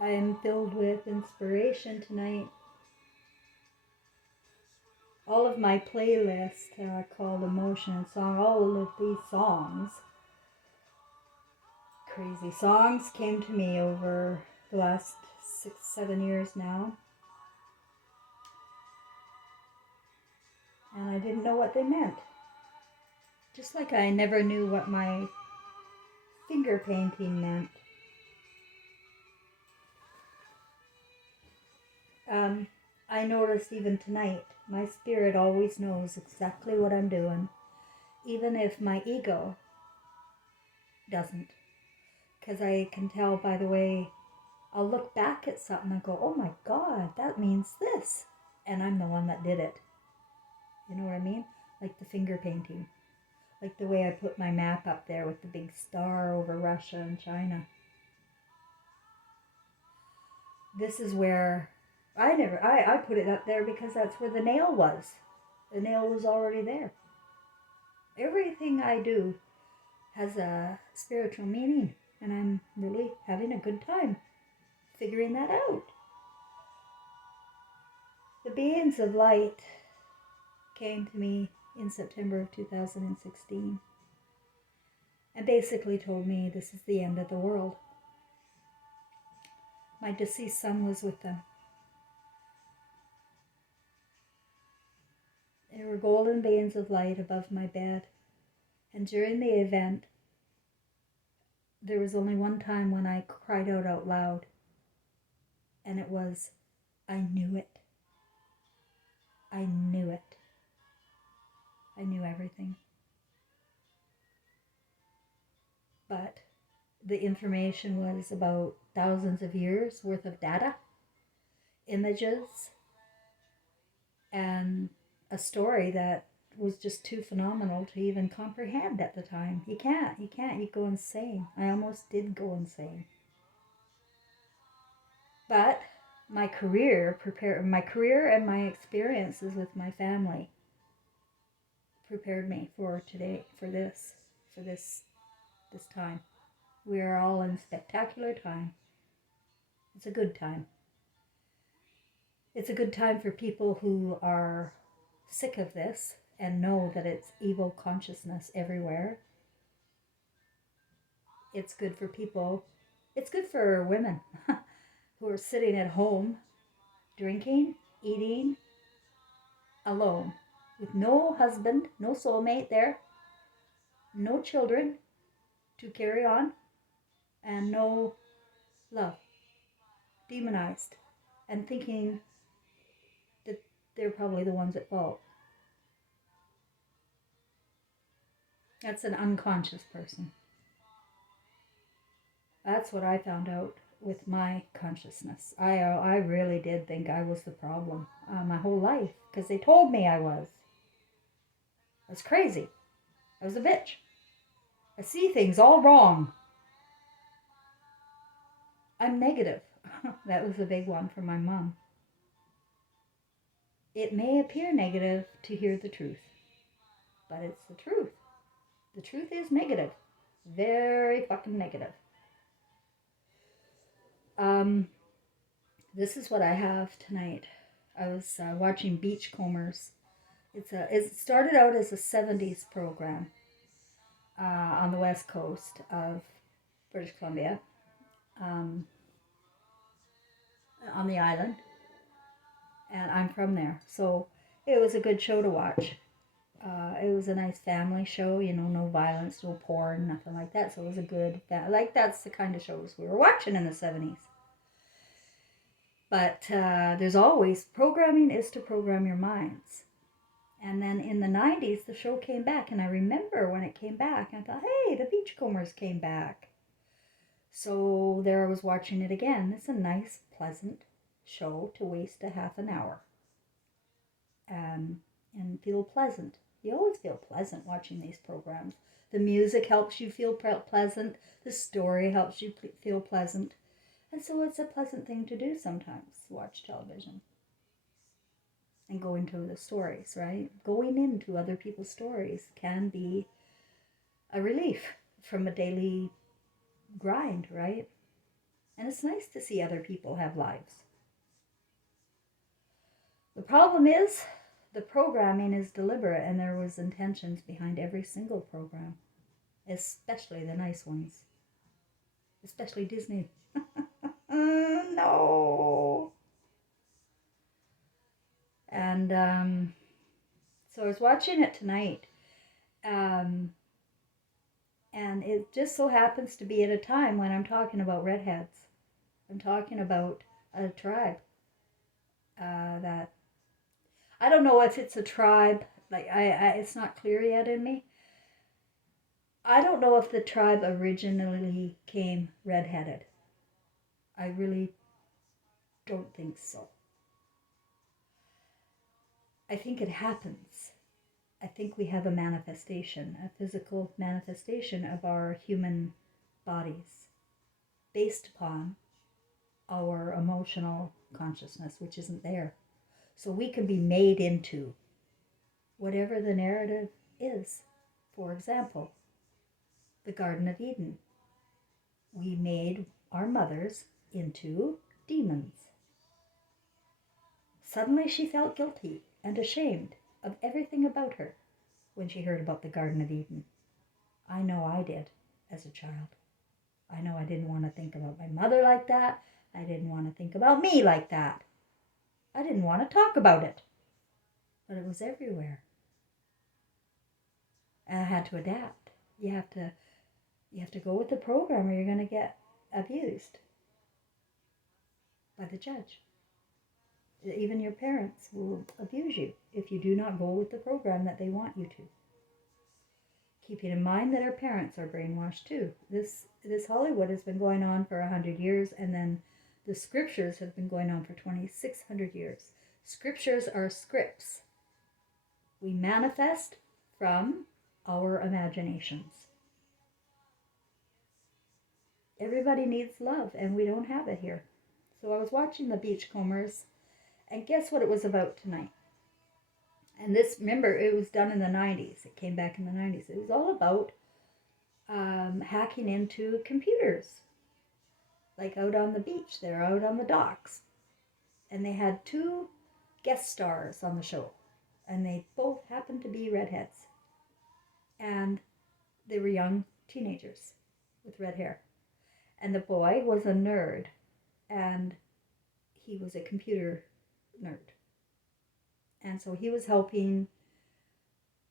I am filled with inspiration tonight. All of my playlist called Emotion and Song, all of these songs, crazy songs, came to me over the last 6-7 years now. And I didn't know what they meant. Just like I never knew what my finger painting meant. I noticed even tonight, my spirit always knows exactly what I'm doing, even if my ego doesn't. Because I can tell by the way I'll look back at something and go, oh my God, that means this. And I'm the one that did it. You know what I mean? Like the finger painting. Like the way I put my map up there with the big star over Russia and China. This is where I put it up there because that's where the nail was. The nail was already there. Everything I do has a spiritual meaning, and I'm really having a good time figuring that out. The beings of light came to me in September of 2016 and basically told me this is the end of the world. My deceased son was with them. There were golden beams of light above my bed, and during the event, there was only one time when I cried out loud, and it was, I knew it. I knew it. I knew everything. But the information was about thousands of years worth of data, images, and a story that was just too phenomenal to even comprehend at the time. You can't, you go insane. I almost did go insane. But my career and my experiences with my family prepared me for today, for this time. We are all in spectacular time. It's a good time. It's a good time for people who are sick of this and know that it's evil consciousness everywhere. It's good for people. It's good for women who are sitting at home, drinking, eating, alone, with no husband, no soulmate there, no children to carry on, and no love. Demonized. And thinking that they're probably the ones at fault. That's an unconscious person. That's what I found out with my consciousness. I really did think I was the problem my whole life because they told me I was. I was crazy. I was a bitch. I see things all wrong. I'm negative. That was a big one for my mom. It may appear negative to hear the truth, but it's the truth. The truth is negative. Very fucking negative. This is what I have tonight. I was watching Beachcombers. It started out as a 70s program on the west coast of British Columbia, on the island, and I'm from there, so it was a good show to watch. It was a nice family show, no violence, no porn, nothing like that. So it was a good, that's the kind of shows we were watching in the 70s. But there's always, programming is to program your minds. And then in the 90s, the show came back. And I remember when it came back, I thought, hey, the Beachcombers came back. So there I was watching it again. It's a nice, pleasant show to waste a half an hour. And feel pleasant. You always feel pleasant watching these programs. The music helps you feel pleasant. The story helps you feel pleasant. And so it's a pleasant thing to do sometimes, watch television. And go into the stories, right? Going into other people's stories can be a relief from a daily grind, right? And it's nice to see other people have lives. The problem is the programming is deliberate and there was intentions behind every single program, especially the nice ones, especially Disney. No. And so I was watching it tonight, um, and it just so happens to be at a time when I'm talking about redheads. I'm talking about a tribe that I don't know if it's a tribe. Like it's not clear yet in me. I don't know if the tribe originally came redheaded. I really don't think so. I think it happens. I think we have a manifestation, a physical manifestation of our human bodies based upon our emotional consciousness, which isn't there. So we can be made into whatever the narrative is. For example, the Garden of Eden. We made our mothers into demons. Suddenly she felt guilty and ashamed of everything about her when she heard about the Garden of Eden. I know I did as a child. I know I didn't want to think about my mother like that. I didn't want to think about me like that. I didn't want to talk about it. But it was everywhere. And I had to adapt. You have to go with the program or you're going to get abused by the judge. Even your parents will abuse you if you do not go with the program that they want you to. Keeping in mind that our parents are brainwashed too. This Hollywood has been going on for 100 years, and then the scriptures have been going on for 2,600 years. Scriptures are scripts. We manifest from our imaginations. Everybody needs love, and we don't have it here. So I was watching the Beachcombers, and guess what it was about tonight? And this, remember, it was done in the 90s. It came back in the 90s. It was all about hacking into computers. Like out on the beach, they're out on the docks. And they had two guest stars on the show. And they both happened to be redheads. And they were young teenagers with red hair. And the boy was a nerd. And he was a computer nerd. And so he was helping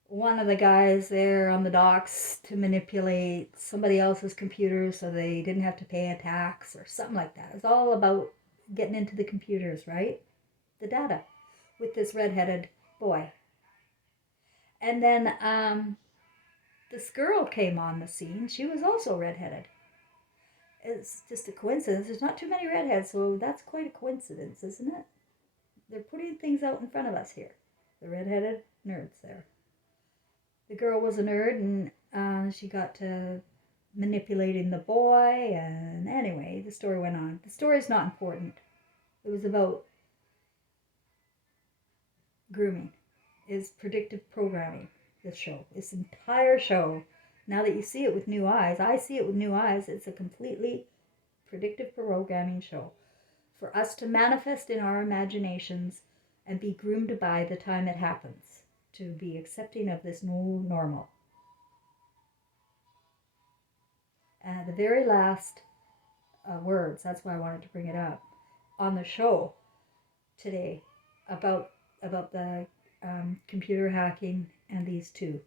one of the guys there on the docks to manipulate somebody else's computer so they didn't have to pay a tax or something like that. It's all about getting into the computers, right? The data with this redheaded boy. And then this girl came on the scene. She was also redheaded. It's just a coincidence. There's not too many redheads, so that's quite a coincidence, isn't it? They're putting things out in front of us here. The redheaded nerds there. The girl was a nerd, and she got to manipulating the boy, and anyway, the story went on. The story's not important. It was about grooming. It's predictive programming, this show. This entire show, now that you see it with new eyes, I see it with new eyes, it's a completely predictive programming show for us to manifest in our imaginations and be groomed by the time it happens, to be accepting of this new normal. And the very last words, that's why I wanted to bring it up, on the show today about the computer hacking and these two,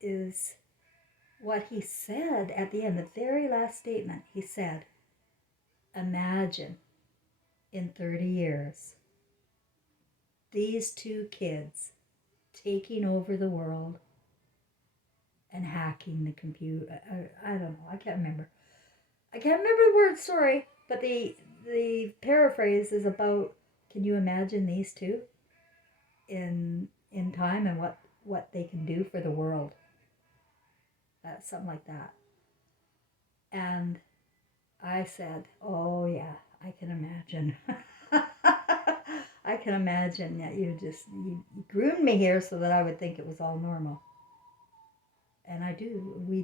is what he said at the end, the very last statement. He said, imagine in 30 years these two kids taking over the world and hacking the computer. I don't know, I can't remember the words, sorry, but the paraphrase is about, can you imagine these two in time and what they can do for the world? Something like that. And I said, oh yeah, I can imagine. I can imagine that you groomed me here so that I would think it was all normal. And we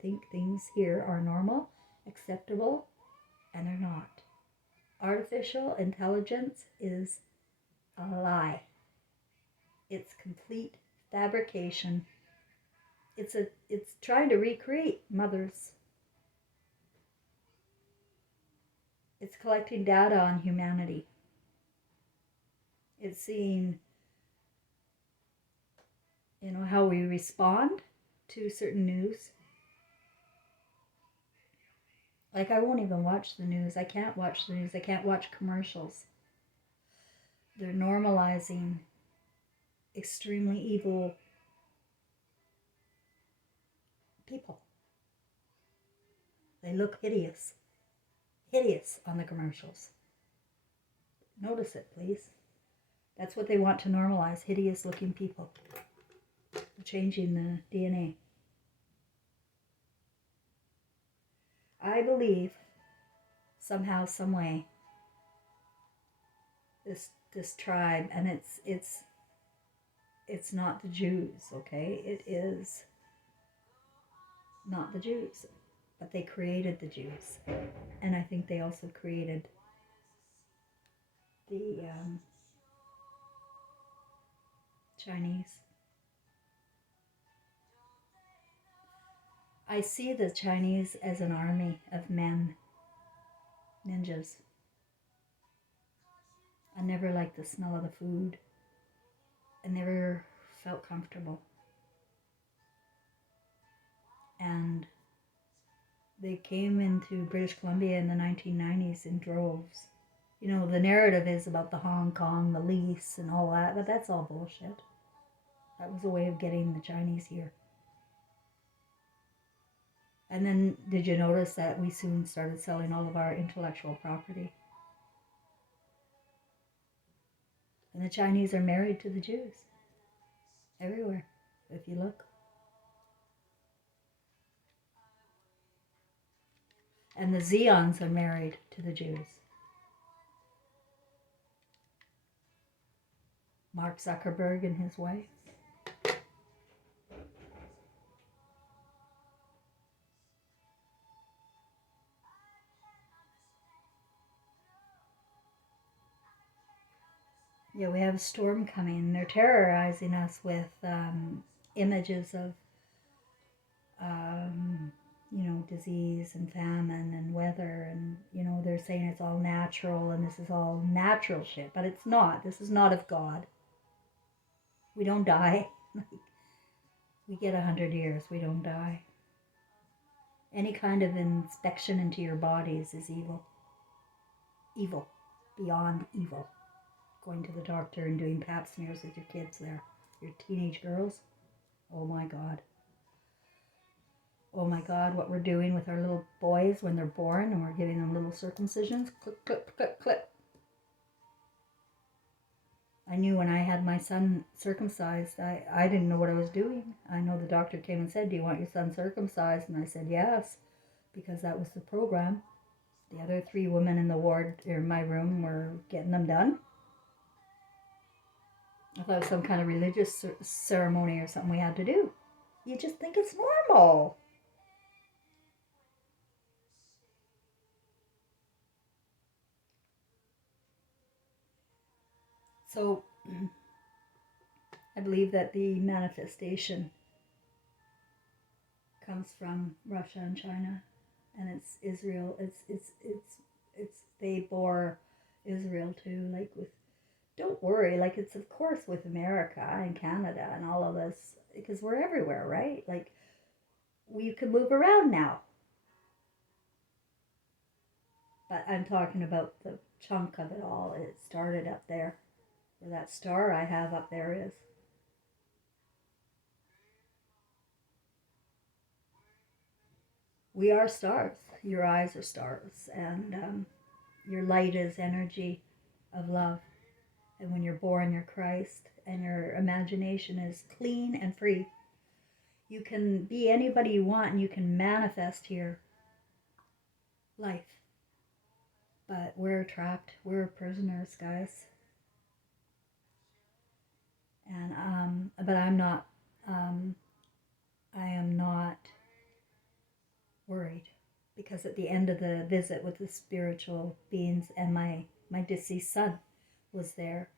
think things here are normal, acceptable, and they're not. Artificial intelligence is a lie. It's complete fabrication. It's trying to recreate mothers. It's collecting data on humanity. It's seeing, how we respond to certain news. Like, I won't even watch the news. I can't watch the news. I can't watch commercials. They're normalizing extremely evil people. They look hideous. Hideous on the commercials. Notice it, please. That's what they want to normalize, hideous looking people. They're changing the DNA. I believe somehow, some way, this tribe, and it's not the Jews, okay? It is not the Jews, but they created the Jews, and I think they also created the Chinese. I see the Chinese as an army of men, ninjas. I never liked the smell of the food. I never felt comfortable. And they came into British Columbia in the 1990s in droves. The narrative is about the Hong Kong, the lease, and all that, but that's all bullshit. That was a way of getting the Chinese here. And then, did you notice that we soon started selling all of our intellectual property? And the Chinese are married to the Jews. Everywhere, if you look. And the Zeons are married to the Jews. Mark Zuckerberg and his wife. Yeah, we have a storm coming. They're terrorizing us with images of, disease and famine and weather. And, they're saying it's all natural and this is all natural shit. But it's not. This is not of God. We don't die. We get 100 years. We don't die. Any kind of inspection into your bodies is evil. Evil. Beyond evil. Going to the doctor and doing pap smears with your kids there. Your teenage girls. Oh my God. Oh my God, what we're doing with our little boys when they're born and we're giving them little circumcisions. Clip, clip, clip, clip. I knew when I had my son circumcised, I didn't know what I was doing. I know the doctor came and said, "Do you want your son circumcised?" And I said, "Yes," because that was the program. The other 3 women in the ward, or in my room, were getting them done. I thought it was some kind of religious ceremony or something we had to do. You just think it's normal. So I believe that the manifestation comes from Russia and China, and it's Israel. It's they bore Israel too. Like, with, don't worry. Like, it's of course with America and Canada and all of this, because we're everywhere, right? Like, we can move around now. But I'm talking about the chunk of it all. It started up there, where that star I have up there is. We are stars. Your eyes are stars, and your light is energy of love. And when you're born, you're Christ, and your imagination is clean and free. You can be anybody you want, and you can manifest here life. But we're trapped. We're prisoners, guys. And but I'm not. I am not worried. because at the end of the visit with the spiritual beings and my deceased son was there,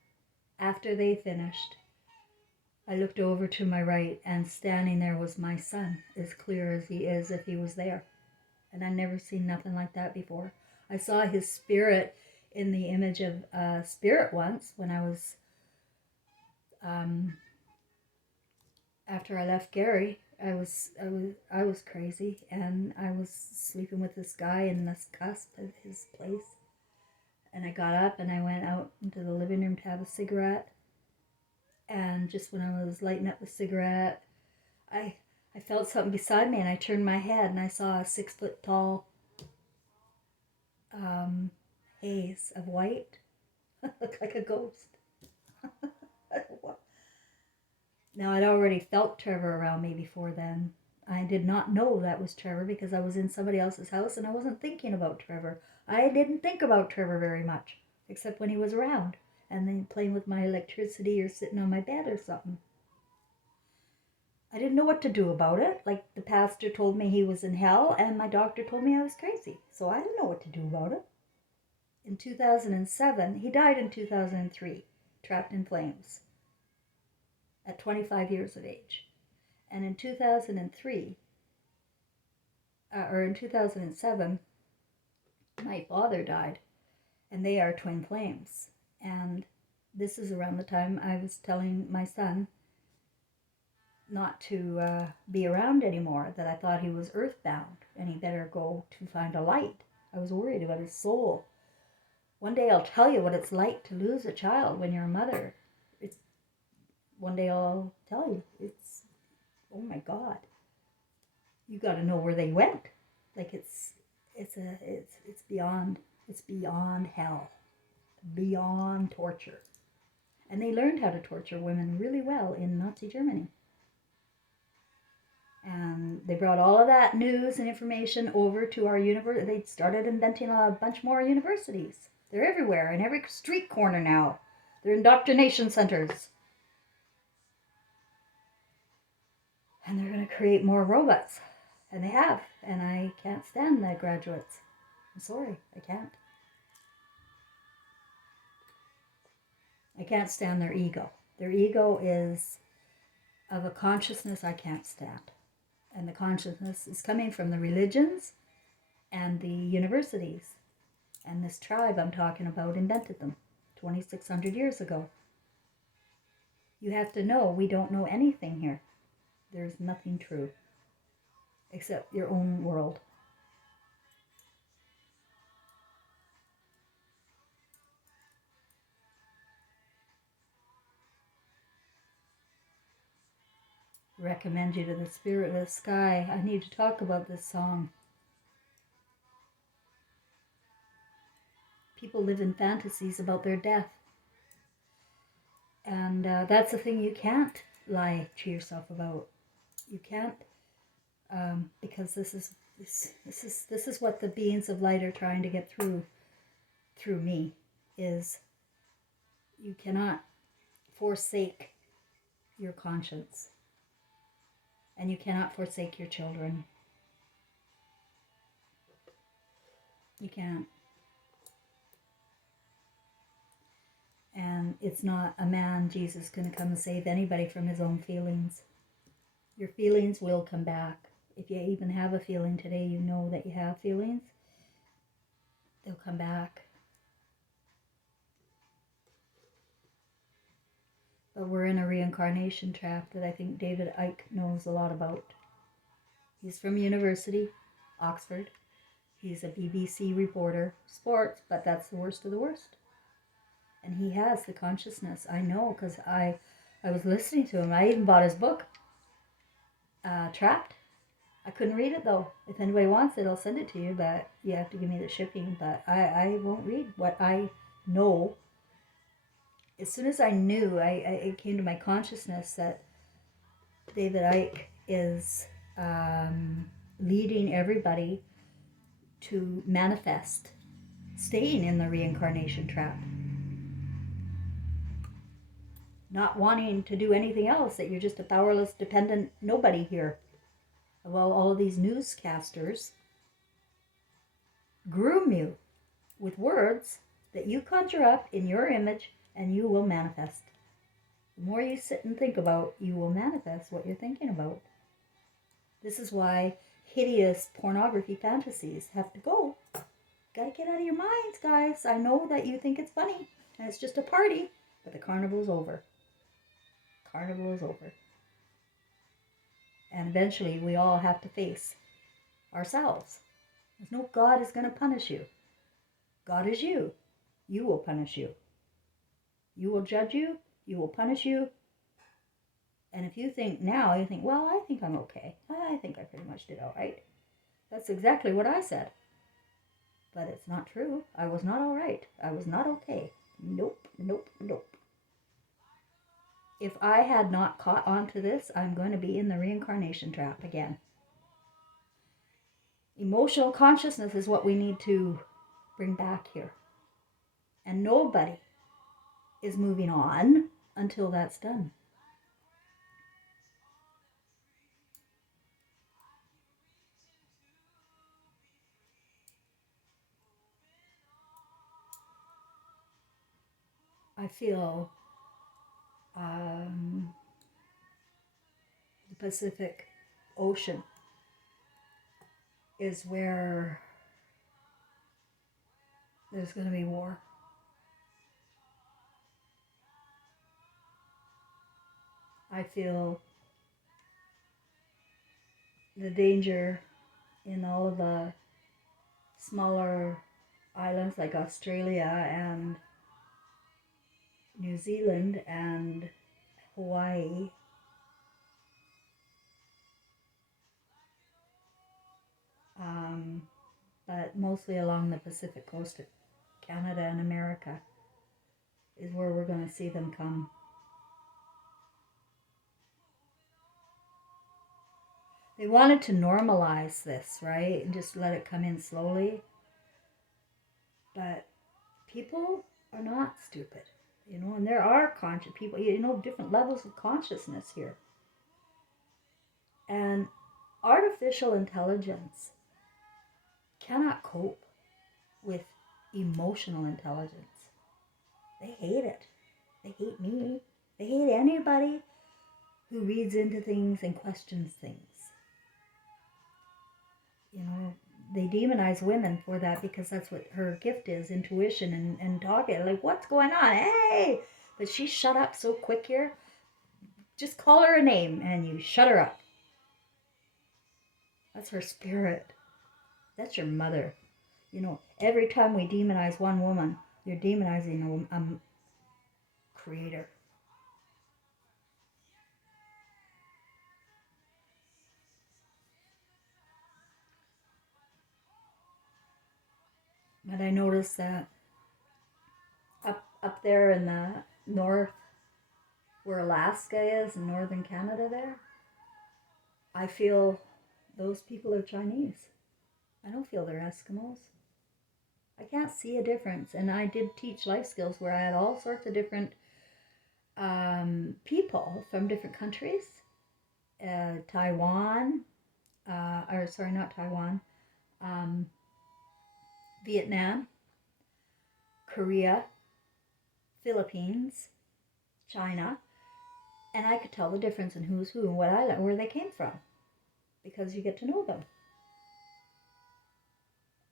after they finished, I looked over to my right, and standing there was my son, as clear as he is if he was there. And I'd never seen nothing like that before. I saw his spirit in the image of a spirit once when I was, after I left Gary. I was crazy, and I was sleeping with this guy in this cusp of his place. And I got up and I went out into the living room to have a cigarette. And just when I was lighting up the cigarette, I felt something beside me, and I turned my head and I saw a 6-foot tall haze of white. Looked like a ghost. Now, I'd already felt Trevor around me before then. I did not know that was Trevor because I was in somebody else's house and I wasn't thinking about Trevor. I didn't think about Trevor very much, except when he was around and then playing with my electricity or sitting on my bed or something. I didn't know what to do about it. Like, the pastor told me he was in hell, and my doctor told me I was crazy. So I didn't know what to do about it. In 2007, he died in 2003, trapped in flames, at 25 years of age. And in 2007, my father died, and they are twin flames. And this is around the time I was telling my son not to be around anymore, that I thought he was earthbound and he better go to find a light. I was worried about his soul. One day I'll tell you what it's like to lose a child when you're a mother. One day I'll tell you. It's, oh my God. You got to know where they went. Like, it's beyond hell, beyond torture. And they learned how to torture women really well in Nazi Germany. And they brought all of that news and information over to our university. They started inventing a bunch more universities. They're everywhere, in every street corner now. They're indoctrination centers. And they're going to create more robots. And they have. And I can't stand the graduates. I'm sorry, I can't. I can't stand their ego. Their ego is of a consciousness I can't stand. And the consciousness is coming from the religions and the universities. And this tribe I'm talking about invented them 2,600 years ago. You have to know we don't know anything here. There's nothing true except your own world. Recommend you to the spirit of the sky. I need to talk about this song. People live in fantasies about their death. And that's the thing you can't lie to yourself about. You can't, because this is what the beings of light are trying to get through me, is you cannot forsake your conscience, and you cannot forsake your children. You can't. And it's not a man, Jesus, going to come and save anybody from his own feelings. Your feelings will come back. If you even have a feeling today, you know that you have feelings. They'll come back. But we're in a reincarnation trap that I think David Icke knows a lot about. He's from university, Oxford. He's a BBC reporter, sports, but that's the worst of the worst. And he has the consciousness. I know, because I was listening to him. I even bought his book, Trapped. I couldn't read it, though. If anybody wants it, I'll send it to you, but you have to give me the shipping. But I won't read what I know. As soon as I knew, it came to my consciousness that David Icke is leading everybody to manifest staying in the reincarnation trap. Not wanting to do anything else, that you're just a powerless, dependent nobody here. Well, all of these newscasters groom you with words that you conjure up in your image, and you will manifest. The more you sit and think about, you will manifest what you're thinking about. This is why hideous pornography fantasies have to go. Gotta get out of your minds, guys. I know that you think it's funny and it's just a party, but the carnival is over. Carnival is over. And eventually we all have to face ourselves. There's no God is going to punish you. God is you. You will punish you. You will judge you. You will punish you. And if you think now, you think, well, I think I'm okay. I think I pretty much did all right. That's exactly what I said. But it's not true. I was not all right. I was not okay. Nope, nope, nope. If I had not caught on to this, I'm going to be in the reincarnation trap again. Emotional consciousness is what we need to bring back here. And nobody is moving on until that's done. I feel the Pacific Ocean is where there's going to be war. I feel the danger in all of the smaller islands like Australia and New Zealand and Hawaii. But mostly along the Pacific coast of Canada and America is where we're going to see them come. They wanted to normalize this, right? And just let it come in slowly. But people are not stupid, and there are conscious people, different levels of consciousness here. And artificial intelligence cannot cope with emotional intelligence. They hate it. They hate me. They hate anybody who reads into things and questions things. They demonize women for that because that's what her gift is, intuition and talking. Like, what's going on? Hey! But she shut up so quick here. Just call her a name and you shut her up. That's her spirit. That's your mother. Every time we demonize one woman, you're demonizing a creator. But I noticed that up there in the north, where Alaska is, in northern Canada there, I feel those people are Chinese. I don't feel they're Eskimos. I can't see a difference. And I did teach life skills where I had all sorts of different people from different countries. Taiwan, not Taiwan, Vietnam, Korea, Philippines, China, and I could tell the difference in who's who and where they came from, because you get to know them.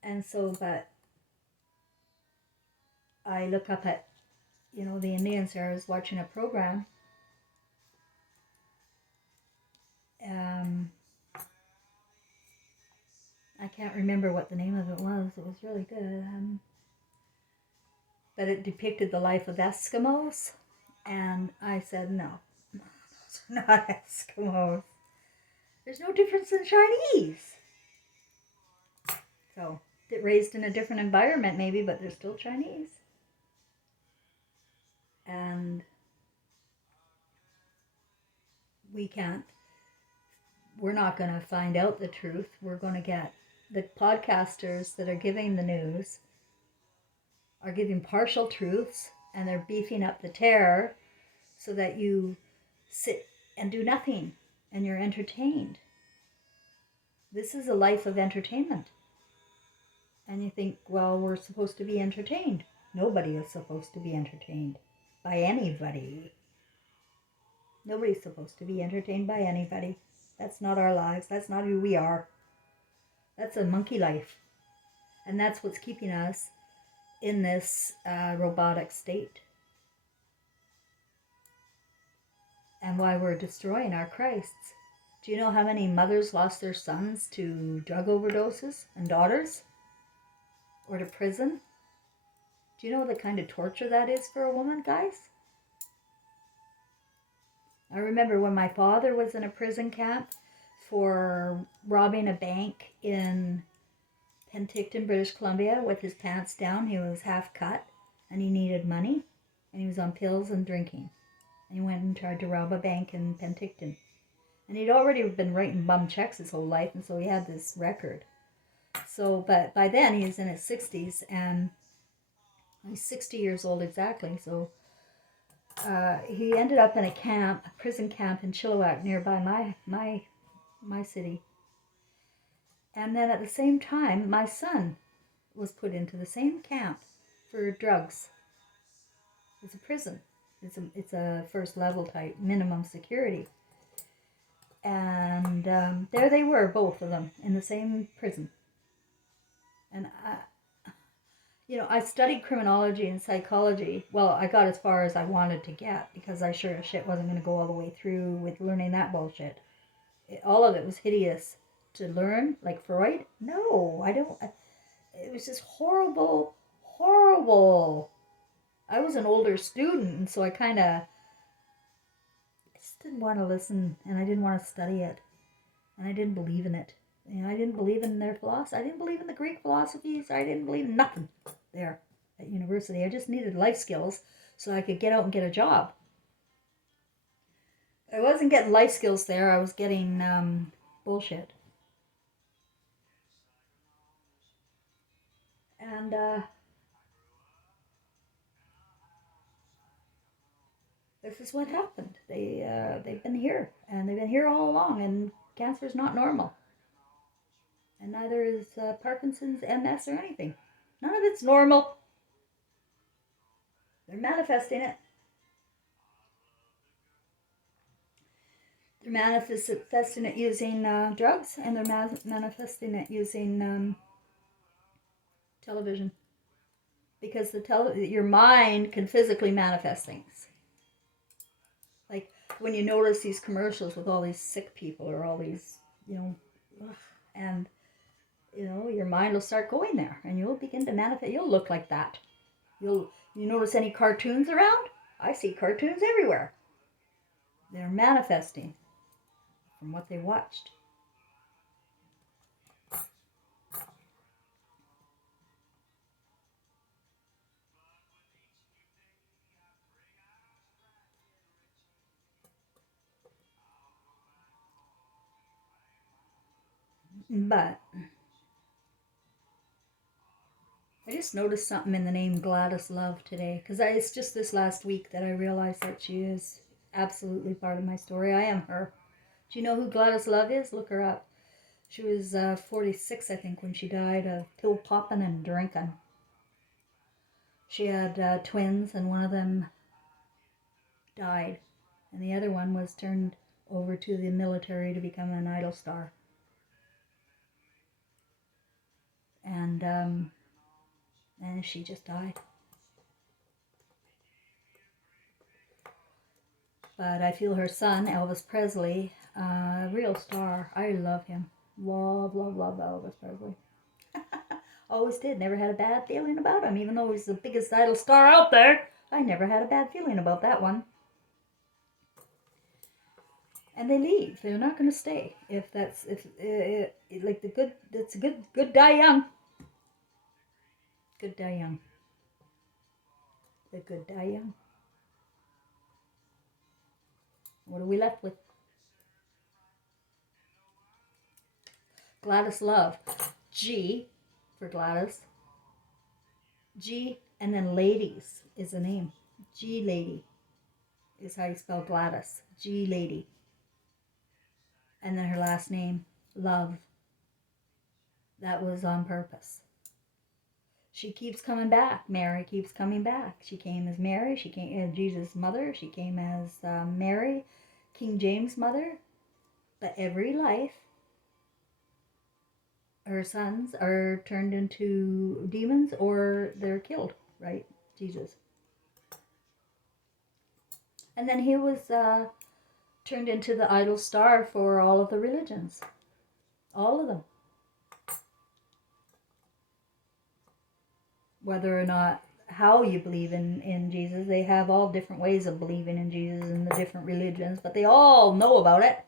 And so, but I look up at, the Indians there. I was watching a program. I can't remember what the name of it was. It was really good. But it depicted the life of Eskimos. And I said, no, those are not Eskimos. There's no difference in Chinese. So, they're raised in a different environment maybe, but they're still Chinese. And we're not going to find out the truth. We're going to get the podcasters that are giving the news are giving partial truths, and they're beefing up the terror so that you sit and do nothing and you're entertained. This is a life of entertainment. And you think, well, we're supposed to be entertained. Nobody is supposed to be entertained by anybody. Nobody's supposed to be entertained by anybody. That's not our lives. That's not who we are. That's a monkey life. And that's what's keeping us in this robotic state. And why we're destroying our Christs. Do you know how many mothers lost their sons to drug overdoses and daughters? Or to prison? Do you know the kind of torture that is for a woman, guys? I remember when my father was in a prison camp for robbing a bank in Penticton, British Columbia, with his pants down. He was half cut and he needed money and he was on pills and drinking. And he went and tried to rob a bank in Penticton. And he'd already been writing bum checks his whole life, and so he had this record. So, but by then he was in his 60s, and he's 60 years old exactly. So he ended up in a camp, a prison camp in Chilliwack, nearby my city. And then at the same time, my son was put into the same camp for drugs. It's a prison. It's a first level type minimum security. And there they were, both of them, in the same prison. And I studied criminology and psychology. Well, I got as far as I wanted to get because I sure as shit wasn't going to go all the way through with learning that bullshit. All of it was hideous to learn, like Freud. No, I don't. It was just horrible, horrible. I was an older student, and so I just didn't want to listen, and I didn't want to study it, and I didn't believe in it. I didn't believe in their philosophy. I didn't believe in the Greek philosophies. I didn't believe in nothing there at university. I just needed life skills so I could get out and get a job. I wasn't getting life skills there. I was getting bullshit. And this is what happened. They've been here, and they've been here all along. And cancer's not normal, and neither is Parkinson's, MS, or anything. None of it's normal. They're manifesting it. They're manifesting it using drugs, and they're manifesting it using television. Because your mind can physically manifest things. Like when you notice these commercials with all these sick people or all these, and your mind will start going there, and you'll begin to manifest. You'll look like that. You notice any cartoons around? I see cartoons everywhere. They're manifesting from what they watched. But I just noticed something in the name Gladys Love today, because it's just this last week that I realized that she is absolutely part of my story. I am her. Do you know who Gladys Love is? Look her up. She was 46, I think, when she died of pill popping and drinking. She had twins, and one of them died, and the other one was turned over to the military to become an idol star. And she just died. But I feel her son, Elvis Presley, a real star. I love him. Love, love, love Elvis Presley. Always did. Never had a bad feeling about him, even though he's the biggest idol star out there. I never had a bad feeling about that one. And they leave. They're not going to stay. Like the good. That's good die young. Good die young. The good die young. What are we left with? Gladys Love. G for Gladys. G and then Ladies is the name. G Lady is how you spell Gladys. G Lady. And then her last name, Love. That was on purpose. She keeps coming back. Mary keeps coming back. She came as Mary. She came as Jesus' mother. She came as Mary, King James' mother. But every life, her sons are turned into demons or they're killed, right? Jesus. And then he was turned into the idol star for all of the religions. All of them. Whether or not how you believe in Jesus, they have all different ways of believing in Jesus in the different religions, but they all know about it.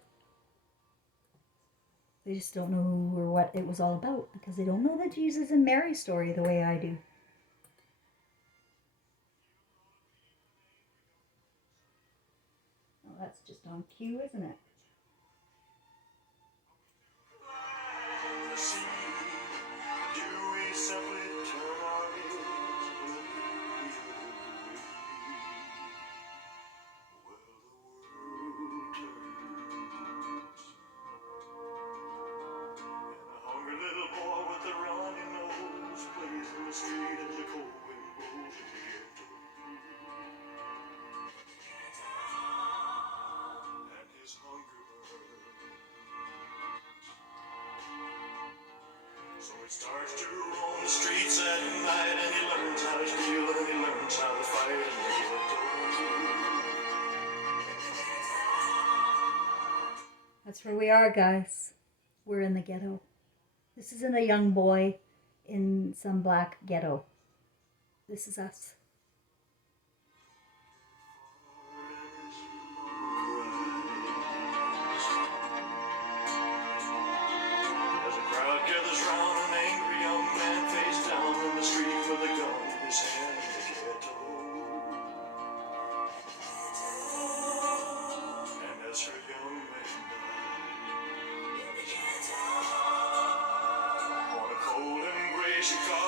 They just don't know who or what it was all about because they don't know the Jesus and Mary story the way I do. Oh, that's just on cue, isn't it? So he starts to roam the streets at night, and he learns how to steal, and he learns how to fight in the ghetto. That's where we are, guys. We're in the ghetto. This isn't a young boy in some black ghetto. This is us. Chicago.